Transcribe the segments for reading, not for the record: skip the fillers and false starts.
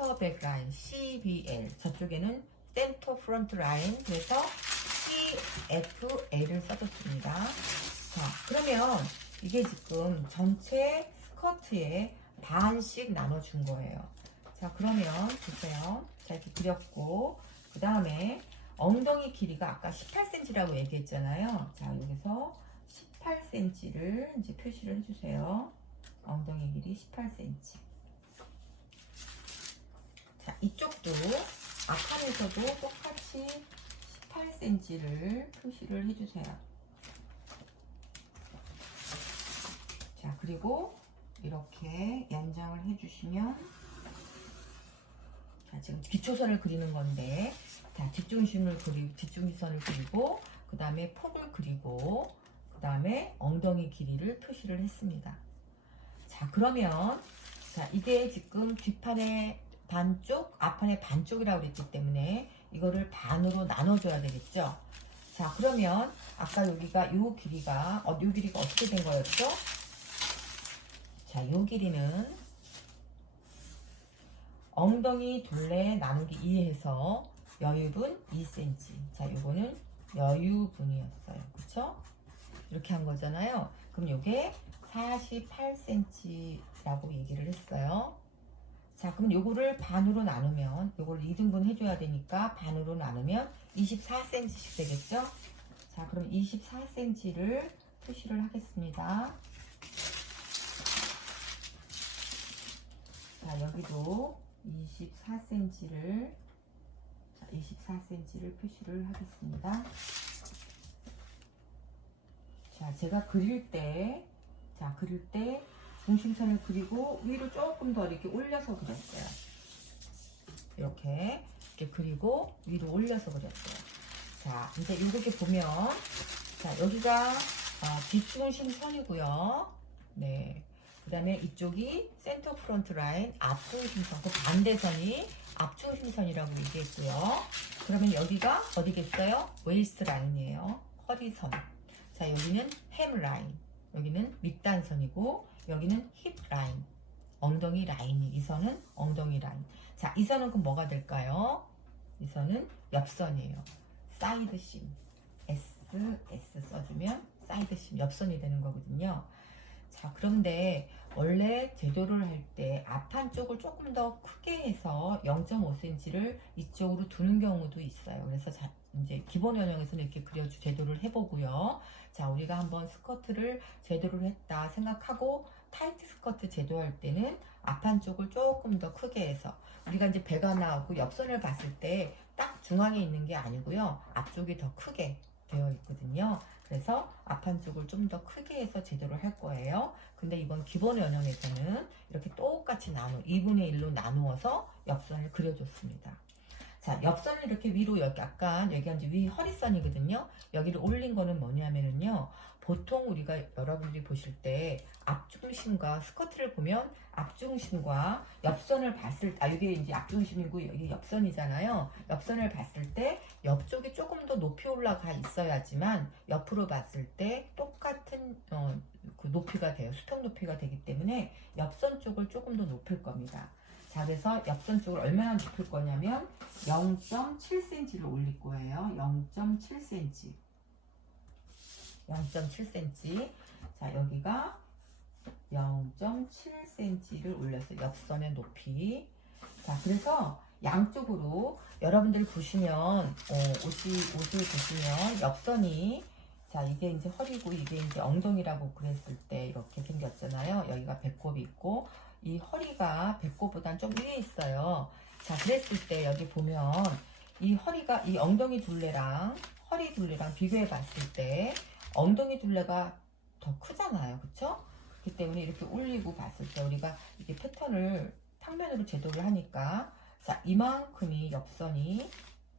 센터 백 라인 CBL, 저쪽에는 센터 프론트 라인, 그래서 CFL을 써줬습니다. 자, 그러면 이게 지금 전체 스커트에 반씩 나눠준 거예요. 자, 그러면 보세요. 자, 이렇게 그렸고, 그 다음에 엉덩이 길이가 아까 18cm라고 얘기했잖아요. 자, 여기서 18cm를 이제 표시를 해주세요. 엉덩이 길이 18cm. 자, 이쪽도 앞판에서도 똑같이 18cm를 표시를 해주세요. 자, 그리고 이렇게 연장을 해주시면, 자, 지금 기초선을 그리는 건데, 자, 뒷중심선을 그리고, 그 다음에 폭을 그리고, 그 다음에 엉덩이 길이를 표시를 했습니다. 자, 그러면, 자, 이게 지금 뒷판의 반쪽, 앞판의 반쪽이라고 그랬기 때문에 이거를 반으로 나눠줘야 되겠죠? 자, 그러면 아까 여기가 요 길이가 어떻게 된 거였죠? 자, 요 길이는 엉덩이 둘레 나누기 2해서 여유분 2cm. 자, 요거는 여유분이었어요. 그쵸? 이렇게 한 거잖아요. 그럼 요게 48cm라고 얘기를 했어요. 자, 그럼 요거를 반으로 나누면, 요걸 2등분 해줘야 되니까 반으로 나누면 24cm씩 되겠죠? 자, 그럼 24cm를 표시를 하겠습니다. 자, 여기도 24cm를 표시를 하겠습니다. 자, 제가 그릴 때 중심선을 그리고 위로 조금 더 이렇게 올려서 그렸어요. 이렇게 그리고 위로 올려서 그렸어요. 자, 이제 이렇게 보면, 자, 여기가 뒷중심선이고요. 네. 그 다음에 이쪽이 센터 프론트 라인 앞중심선, 그 반대선이 앞중심선이라고 얘기했고요. 그러면 여기가 어디겠어요? 웨이스트 라인이에요. 허리선. 자, 여기는 햄 라인, 여기는 밑단선이고, 여기는 힙 라인, 엉덩이 라인이, 이 선은 엉덩이 라인. 자, 이 선은 그럼 뭐가 될까요? 이 선은 옆선이에요. 사이드 심, S 써주면 사이드 심, 옆선이 되는 거거든요. 자, 그런데 원래 제도를 할 때 앞판 쪽을 조금 더 크게 해서 0.5cm를 이쪽으로 두는 경우도 있어요. 그래서 이제 기본 원형에서는 이렇게 제도를 해보고요. 자, 우리가 한번 스커트를 제도를 했다 생각하고 타이트 스커트 제도할 때는 앞판 쪽을 조금 더 크게 해서, 우리가 이제 배가 나오고 옆선을 봤을 때 딱 중앙에 있는 게 아니고요. 앞쪽이 더 크게 되어 있거든요. 그래서 앞판 쪽을 좀 더 크게 해서 제도를 할 거예요. 근데 이번 기본 원형에서는 이렇게 똑같이 2분의 1로 나누어서 옆선을 그려줬습니다. 자, 옆선을 이렇게 위로, 여기 약간 여기가 이제 위 허리선이거든요. 여기를 올린 거는 뭐냐면은요, 보통 우리가 여러분들이 보실 때 앞중심과 스커트를 보면 앞중심과 옆선을 봤을 때, 이게 이제 앞중심이고 여기 옆선이잖아요. 옆선을 봤을 때 옆쪽이 조금 더 높이 올라가 있어야지만 옆으로 봤을 때 똑같은 그 높이가 돼요. 수평 높이가 되기 때문에 옆선 쪽을 조금 더 높일 겁니다. 자, 그래서 옆선 쪽을 얼마나 높일 거냐면 0.7cm를 올릴 거예요. 0.7cm. 0.7cm. 자, 여기가 0.7cm를 올렸어요. 옆선의 높이. 자, 그래서 양쪽으로 여러분들 보시면 옷을 보시면 옆선이, 자, 이게 이제 허리고 이게 이제 엉덩이라고 그랬을 때 이렇게 생겼잖아요. 여기가 배꼽이 있고 이 허리가 배꼽보단 좀 위에 있어요. 자, 그랬을 때 여기 보면 이 허리가, 이 엉덩이 둘레랑 허리 둘레랑 비교해 봤을 때 엉덩이 둘레가 더 크잖아요. 그쵸? 그렇기 때문에 이렇게 올리고 봤을 때 우리가 이게 패턴을 평면으로 제도를 하니까, 자, 이만큼이 옆선이,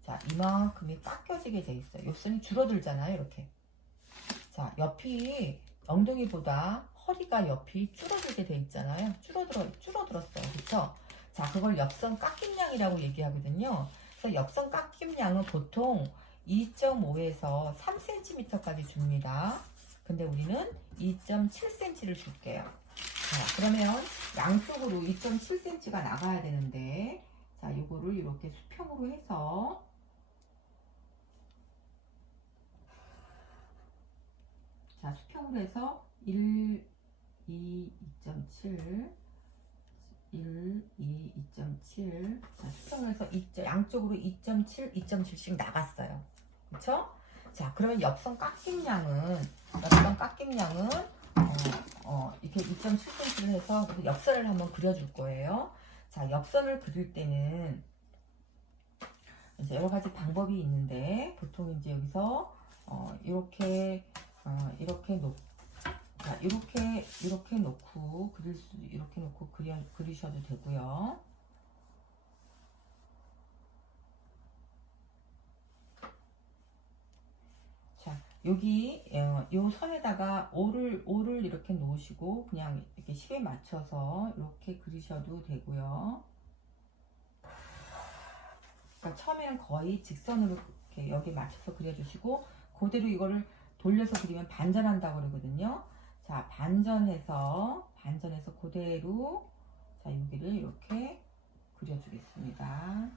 자, 이만큼이 깎여지게 돼 있어요. 옆선이 줄어들잖아요. 이렇게. 자, 옆이 엉덩이보다 허리가 옆이 줄어들게 돼 있잖아요. 줄어들었어요. 그쵸? 자, 그걸 옆선 깎임량이라고 얘기하거든요. 그래서 옆선 깎임량은 보통 2.5에서 3cm까지 줍니다. 근데 우리는 2.7cm를 줄게요. 자, 그러면 양쪽으로 2.7cm가 나가야 되는데, 이렇게 수평으로 해서 자, 수평으로 해서 1, 2, 2.7 1, 2, 2.7 자, 수평으로 해서 양쪽으로 2.7, 2.7씩 나갔어요. 그쵸? 자, 그러면 엽선 깎임량은 이렇게 2.7cm를 해서 엽선을 한번 그려줄 거예요. 자, 엽선을 그릴 때는 이제 여러 가지 방법이 있는데 보통 이제 여기서 이렇게 놓고 이렇게 놓고 그리셔도 되고요. 자, 여기 요 선에다가 오를 이렇게 놓으시고 그냥 이렇게 식에 맞춰서 이렇게 그리셔도 되고요. 그러니까 처음에는 거의 직선으로 이렇게 여기 맞춰서 그려주시고 그대로 이거를 돌려서 그리면 반전한다고 그러거든요. 자, 반전해서 그대로 자, 여기를 이렇게 그려주겠습니다.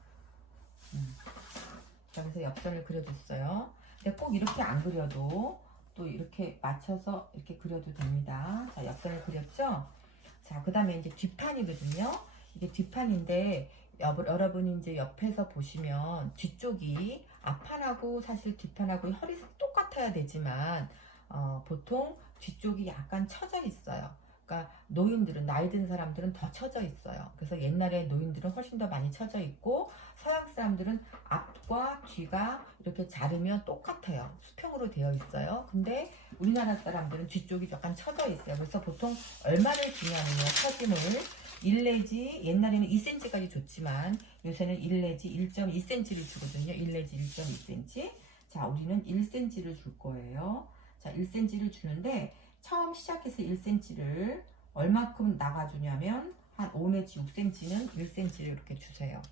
자, 그래서 엽선을 그려줬어요. 근데 꼭 이렇게 안 그려도 또 이렇게 맞춰서 이렇게 그려도 됩니다. 자, 엽선을 그렸죠? 자, 그 다음에 이제 뒷판이거든요. 이게 뒷판인데 여러분이 이제 옆에서 보시면 뒤쪽이 앞판하고 사실 뒷판하고 혈이 똑같아야 되지만 보통 뒤쪽이 약간 처져 있어요. 그러니까 노인들은 나이 든 사람들은 더 처져 있어요. 그래서 옛날에 노인들은 훨씬 더 많이 처져 있고 서양 사람들은 앞과 뒤가 이렇게 자르면 똑같아요. 수평으로 되어 있어요. 근데 우리나라 사람들은 뒤쪽이 약간 처져 있어요. 그래서 보통 얼마를 주냐면요. 처짐을 1 내지 옛날에는 2cm까지 줬지만 요새는 1 내지 1.2cm를 주거든요. 1 내지 1.2cm. 자, 우리는 1cm를 줄 거예요. 자, 1cm를 주는데 처음 시작해서 1cm를 얼마큼 나가주냐면 한 5 내지 6cm는 1cm를 이렇게 주세요.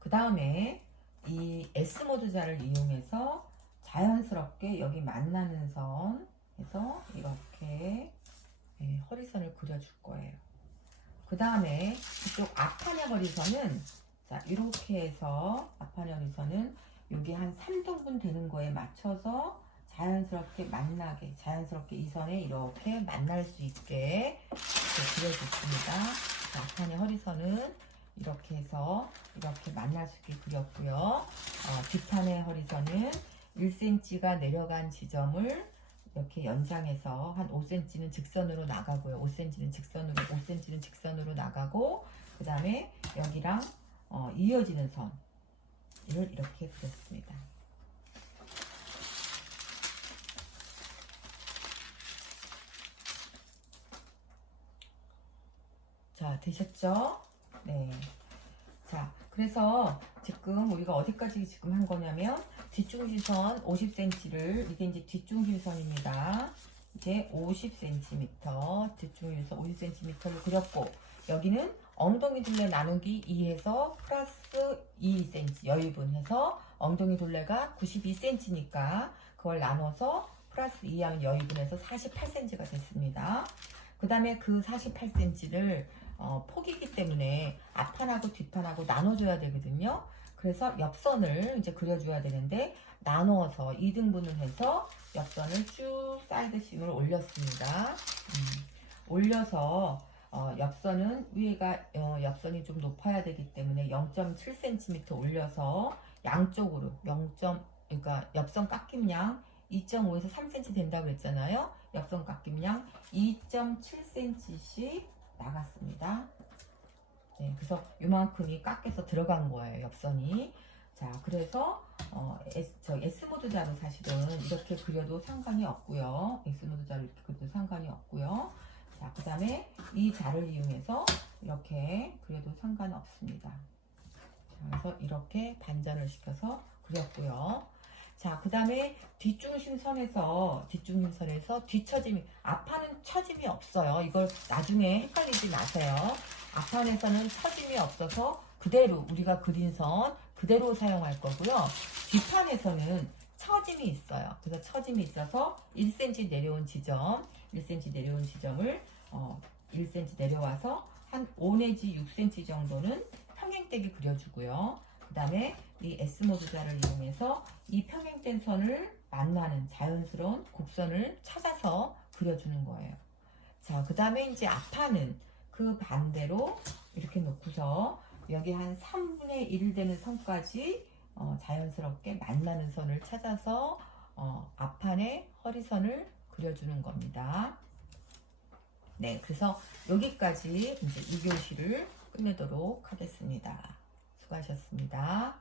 그 다음에 이 S모드 자를 이용해서 자연스럽게 여기 만나는 선에서 이렇게 허리선을 그려줄 거예요. 그 다음에 이쪽 앞판의 허리선은 자, 이렇게 해서 앞판의 허리선은 여기 한 3등분 되는 거에 맞춰서 자연스럽게 이 선에 이렇게 만날 수 있게 그려줬습니다. 자, 앞판의 허리선은 이렇게 해서 이렇게 만날 수 있게 그렸고요. 뒷판의 허리선은 1cm가 내려간 지점을 이렇게 연장해서 한 5cm는 직선으로 나가고요. 5cm는 직선으로 나가고 그 다음에 여기랑 이어지는 선을 이렇게 그렸습니다. 자, 되셨죠? 네. 자, 그래서 지금 우리가 어디까지 지금 한 거냐면 뒷중심선 50cm를 이게 이제 뒷중심선입니다. 이제 50cm 뒷중심선 50cm를 그렸고 여기는 엉덩이 둘레 나누기 2해서 플러스 2cm 여유분해서 엉덩이 둘레가 92cm니까 그걸 나눠서 플러스 2하면 여유분해서 48cm가 됐습니다. 그 다음에 그 48cm를 폭이기 때문에 앞판하고 뒷판하고 나눠줘야 되거든요. 그래서 엽선을 이제 그려줘야 되는데 나누어서 2등분을 해서 엽선을 쭉 사이드심을 올렸습니다. 올려서 엽선은 위에가 엽선이 좀 높아야 되기 때문에 0.7cm 올려서 양쪽으로 그러니까 엽선 깎임량 2.5에서 3cm 된다고 했잖아요. 엽선 깎임량 2.7cm씩 나갔습니다. 네, 그래서 요만큼이 깎여서 들어간 거예요, 엽선이. 자, 그래서 S모드 자로 사실은 이렇게 그려도 상관이 없고요. S모드 자로 이렇게 그려도 상관이 없고요. 자, 그 다음에 이 자를 이용해서 이렇게 그려도 상관없습니다. 자, 그래서 이렇게 반전을 시켜서 그렸고요. 자, 그 다음에 뒷중심선에서 뒤처짐이, 앞판은 처짐이 없어요. 이걸 나중에 헷갈리지 마세요. 앞판에서는 처짐이 없어서 그대로 우리가 그린 선 그대로 사용할 거고요. 뒷판에서는 처짐이 있어요. 그래서 처짐이 있어서 1cm 내려온 지점을 1cm 내려와서 한 5 내지 6cm 정도는 평행되게 그려주고요. 그 다음에 이 S모드자를 이용해서 이 평행된 선을 만나는 자연스러운 곡선을 찾아서 그려주는 거예요. 자, 그 다음에 이제 앞판은 그 반대로 이렇게 놓고서 여기 한 3분의 1 되는 선까지 자연스럽게 만나는 선을 찾아서 앞판에 허리선을 그려주는 겁니다. 네, 그래서 여기까지 이제 2교시를 끝내도록 하겠습니다. 수고하셨습니다.